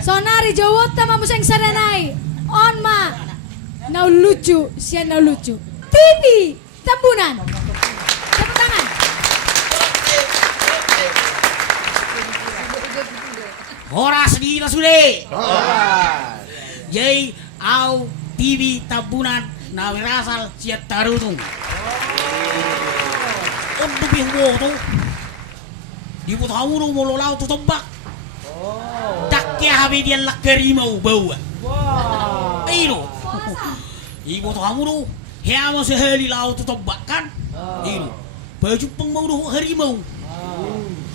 Sonari Jawot tama mo siyang saranay. On ma. Now lucu, siya now lucu. TV Tambunan. Tepuk tangan. Horas di sudah. Jadi au TV Tambunan na wirasal siya tarunong. Untuk bihuwo tu. Di mo tahu mo lolaw tu tombak. Dakya habi dia lakarimau bawa. Ino. Ibu tu kamu tu, hea sehari lau tu tombak kan? Ino. Baju pengmau tu harimau.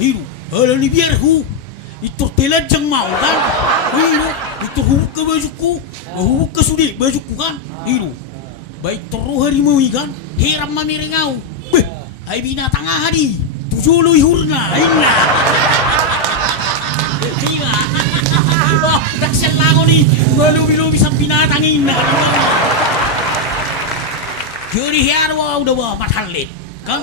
Ino. Kalau ni biar hu. Itu telajang mau kan? Ino. Itu hubuk ke bajuku. Hubuk ke sudi bajuku kan? Ino. Baik teruh harimau kan? Heram mamirengau. Beh, ai binatang ahadi. Tujului hurna. Inna. Iya. Oh, daksan lango ni. Malubi-lubi sa binatang inna. Jadi hiarwa udah wah mat halit kan?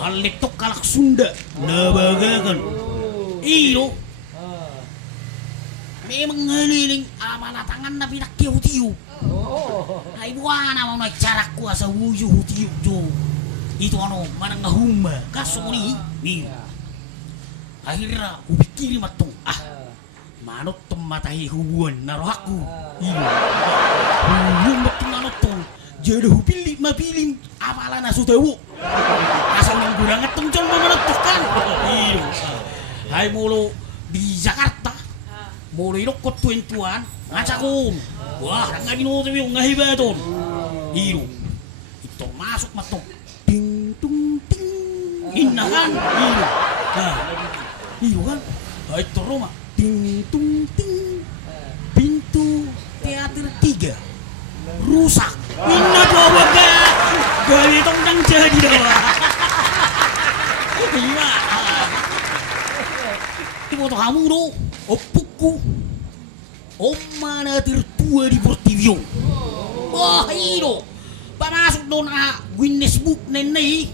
Halit tuh kalak Sunda nabagakan. Iyo. Memang ngeliling amanah tangan na pinaktiyo-tiyo. Ay buwana mau naik cara kuasa wuju tiyo jo. Itu ano manang ngahumba kaso ni. Iyo. Akhirnya upikiri matong manot tematahi hubungan naruh aku. Iyo. Hubungan matong manot tong. Jadi pilih mapiling apalah nasu tahu asal yang kurang ngeteng con menentukan iya hai mulu di Jakarta mulu itu kot tuan ngacakun wah nggak gini tapi nggak hebaton iya itu masuk matok ting tung ting inna kan iya nah iya kan itu rumah ting tung ting pintu teater 3 rusak. Inna bawa gali tongdang jadi dah. Iya. Ibu tu kamu tu, opuku, mana tertua di Portivio. Wah itu, masuk dona Guinness Book nenek.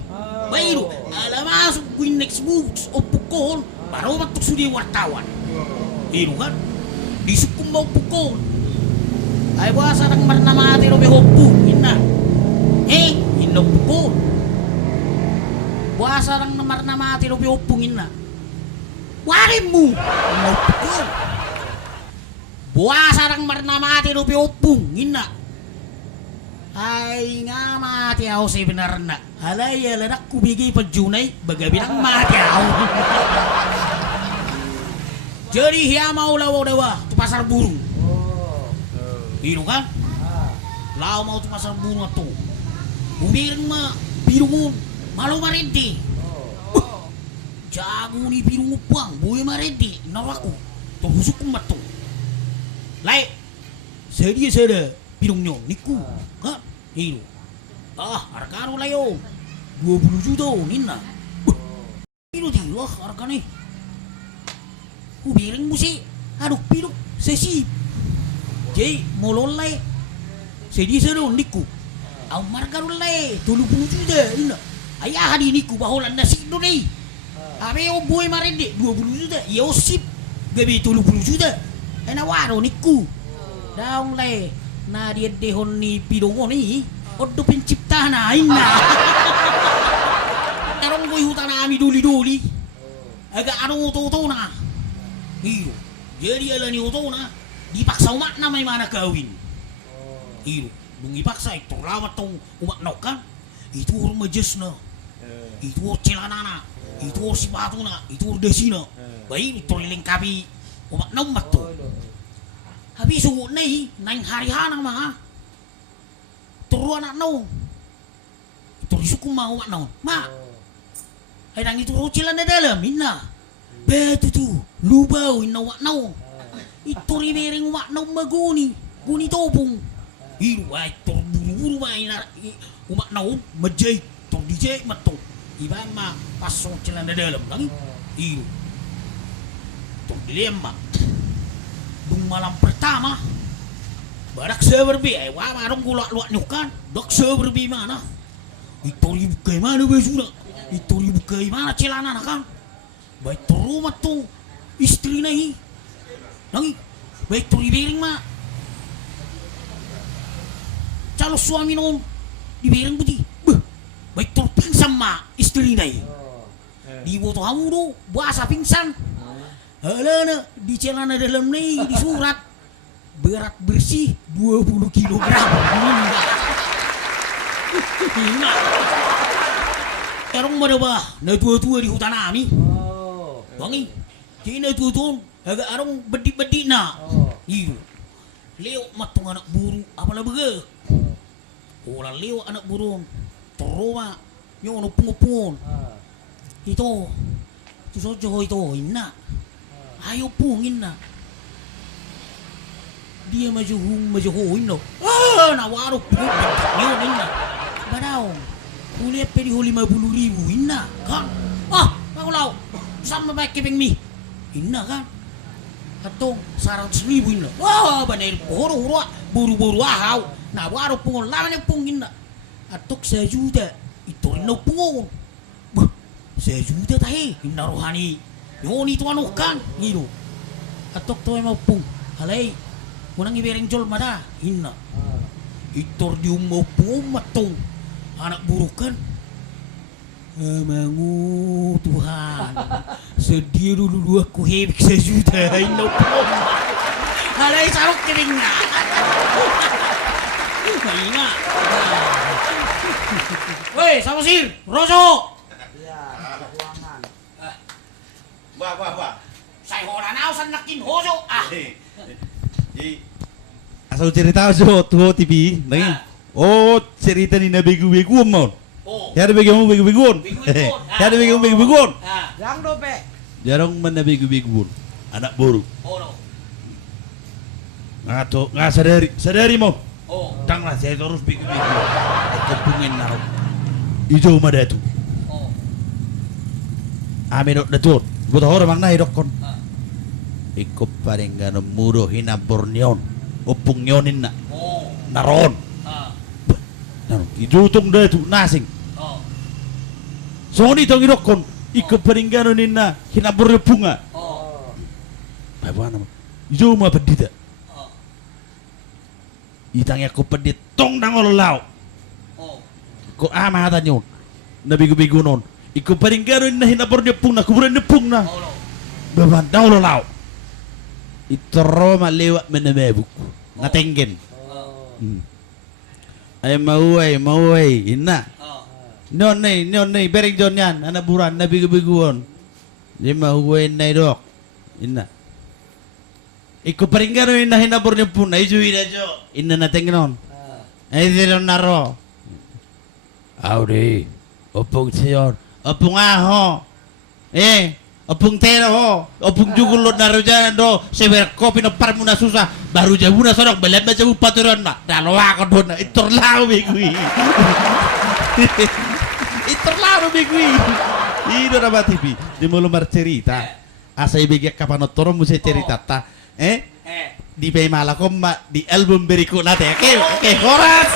Baru, ada masuk Guinness Book opukon, baru masuk sudi wartawan. Itu kan, disukum bau pukon. Ay buasa nang marnamati no behopu inna. Inno puko. Buasa nang marnamati no behopu inna. Warimu. Inno puko. Buasa nang marnamati no behopu inna. Ay nga mati ako si benar na. Halay lanak kubigi pajunay bagabi nang mati ako. Jadi hiya mau lawa dewa tu pasar burung. Biro kan? Lau mau tu pasar bunga tu. Bumirin ma birungun malu marenti. Jago ni birungu puang boy marenti naraku. Tu husuk kumat tu. Lai sedia seda birungnya niku. Kan? Hiro. Harga layo 20 juta ninna. Biro di wah harga ni. Kubiring musi. Aduh birung sesi. Jadi mololai sedi seru niku au marga ulai 30 juta ina ayah di niku baholan nasi do ni abe o boy marende 20 juta ya osip gabi 30 juta ena waro niku daung lai na dia dehon ni pidongo ni oddo penciptana ina narong boy hutana ami duli agak anu to na iyo jadi ala ni utona dipaksa umat na may mana kawin. Iyo, nung ipaksa ito lawat tong umat no kan, itu majes na, itu celana na, itu sipato na, itu desina. Bayi itu lingkapi umat na umat to. Habis sugut na nang harihan mga turuan na no. Itu risukum mga umat na. Ma, ay nang itu cilan na dalam, ina. Betu tu, lubaw ina umat na. Itu ribering umak na maguni guni topong iru ay tor buru-buru main umak na majay tor DJ mato iba ma pasong sila na dalam lagi iru tor dilemma dung malam pertama barak seberbi ay wa marong gulak-luak nyukan dak seberbi mana itu ribu kay mana besuna itu ribu kay mana celana na kan baik tor rumah tu istri na Nangi, baik tuh dibiring mak. Calon suami non dibiring putih. Baik tuh pingsan mak istri nai. Di foto kamu tuh bahasa pingsan. Alana di celana dalam nih di surat berat bersih 20 kilogram. Ingat. Erong mana bah? Na tua-tua di hutan kami. Wangi. Kini tua-tua agak arong bedi-bedi na. Iyo. Leo matung anak buru apalah bege. Orang leo anak burung. Teroma nyono pungun-pungun. Itu sojo itu inna. Ayo pungin na. Dia maju inno. Na waruk nyon inna. Badaw. Kuliah pedi 50.000 inna kan. Aku lau. Sama baik kepeng mi. Inna kan. Atong 100.000 inna. Wah, banir horo buru-buru ahau. Na waruk pungun lawan yang pungin na. Atok 1 juta. Itu inno pungun. Bah, 1 juta tahe. Inna rohani. Yoni itu anu kan. Gitu. Atok to mau pung. Halai. Kunang ibereng jol mada. Inna. Itor di umau pungun matong. Anak burukan. Amangu Tuhan. Sedia dulu aku hebik 1 juta. Inna pungun. Halai sarok kering na. Ingat. Woi, sama sir, Roso. Iya, keuangan. Wah. Saya orang nausan nakin Roso. Asal cerita aja tuh TV, lagi. Oh, cerita ni na begu-begu mon. Oh. Ya ada begu begu-beguan. Ya ada begu begu-beguan. Yang dope. Jarang mana begu-beguan. Anak baru. Oh no. Nggak sadari mo. Oh. Tanglah saya terus begu-beguan. Kepungin naruh. Ijo mada tu. Oh. Amin datot. Buat orang mang naik dokon. Ikut paling gano muro hinapor nyon. Opung nyonin na. Oh. Naron. Naron. Ijo tong dah tu nasing. Oh. So ni tong idokon. Ikut paling gano nina hinapor bunga. Oh. Apa nama? Ijo ma pedita. Oh. Itang aku pedit tong nangol lau. Oh. Ko amatan yun. Nabigo-bigo nun. Iko paling gano nina hinapor pung na kuburan pung na. Oh no. Baban nangol lau. Itoro malewat menebuk. Ngatenggen. Oh. Ay mauay, ina. Oh. Non nay, bereng jon yan, anak buran, nabigo-bigoon. Di mauay nay dok, ina. Iko paring gano ina hinapor niyo po, na ijuwi na jo, ina nating non. Ay dilon naro. Audi, opong siyon, opong aho. Opong tero ho, opong jugulot naro dyan do, sewer kopi no par muna susah, baru jabu na sorok, balat na jabu paturon na, dalawa ko doon na, itorlao bigwi. Itorlao bigwi. Ino na ba TV, di mo lumar cerita, asay bigyak kapanotoro mo si cerita ta, di pay malakom di album berikut natin, okay, horas.